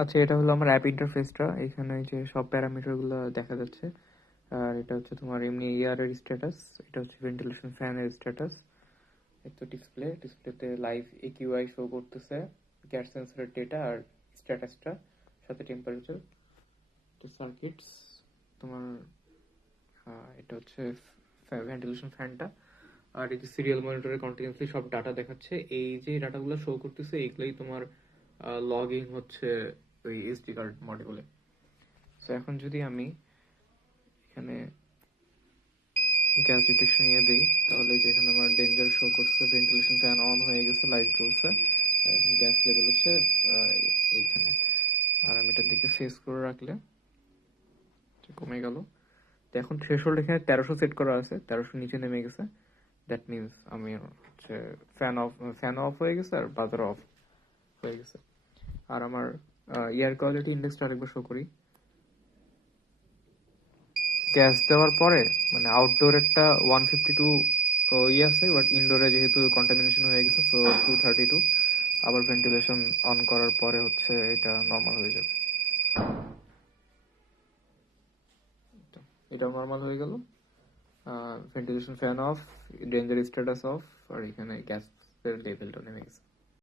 আচ্ছা, এটা হলো আমার অ্যাপ ইন্টারফেসটা। এখানে এই যে সব প্যারামিটারগুলো দেখা যাচ্ছে। আর এটা হচ্ছে তোমার এমনি এয়ার এর স্ট্যাটাস, এটা হচ্ছে ভেন্টিলেশন ফ্যানের স্ট্যাটাস। এই তো ডিসপ্লেতে লাইভ একিউআই শো করতেছে, গ্যাস সেন্সরের ডেটা আর স্ট্যাটাসটা, সাথে টেম্পারেচার। তো সার্কিটস তোমার, এটা হচ্ছে ভেন্টিলেশন ফ্যানটা। আর এই যে সিরিয়াল মনিটরে কন্টিনিউসলি সব ডাটা দেখাচ্ছে, এই যে ডাটাগুলো শো করতেছে এইগুলোই তোমার লগইং হচ্ছে ওই এসডি কার্ড মডিউলে। সো এখন যদি আমি এখানে গ্যাস ডিটেকশন নিয়ে দিই, তাহলে যেখানে আমার ডেঞ্জার শো করছে, ভেন্টিলেশন ফ্যান অন হয়ে গেছে, লাইট জ্বলছে, আর এখন গ্যাস লেভেল হচ্ছে এইখানে। আর আমি এটার দিকে ফেস করে রাখলে কমে গেল। তো এখন থ্রেশহোল্ড এখানে 1300 সেট করা আছে, 1300 নিচে নেমে গেছে। দ্যাট মিনস আমি হচ্ছে ফ্যান অফ হয়ে গেছে আর বাজার অফ হয়ে গেছে। আর আমার এয়ার কোয়ালিটি ইন্ডেক্সটা আরেকবার শো করি। গ্যাস দেওয়ার পরে মানে আউটডোরেরটা 152 আছে, বাট ইনডোরে যেহেতু কন্টামিনেশন হয়ে গেছে সো 232। আবার ভেন্টিলেশন অন করার পরে হচ্ছে এটা নর্মাল হয়ে যাবে। তো এটাও নর্মাল হয়ে গেল। Ventilation fan off, danger status off, আর এখানে গ্যাসের লেভেলটা নেমে গেছে।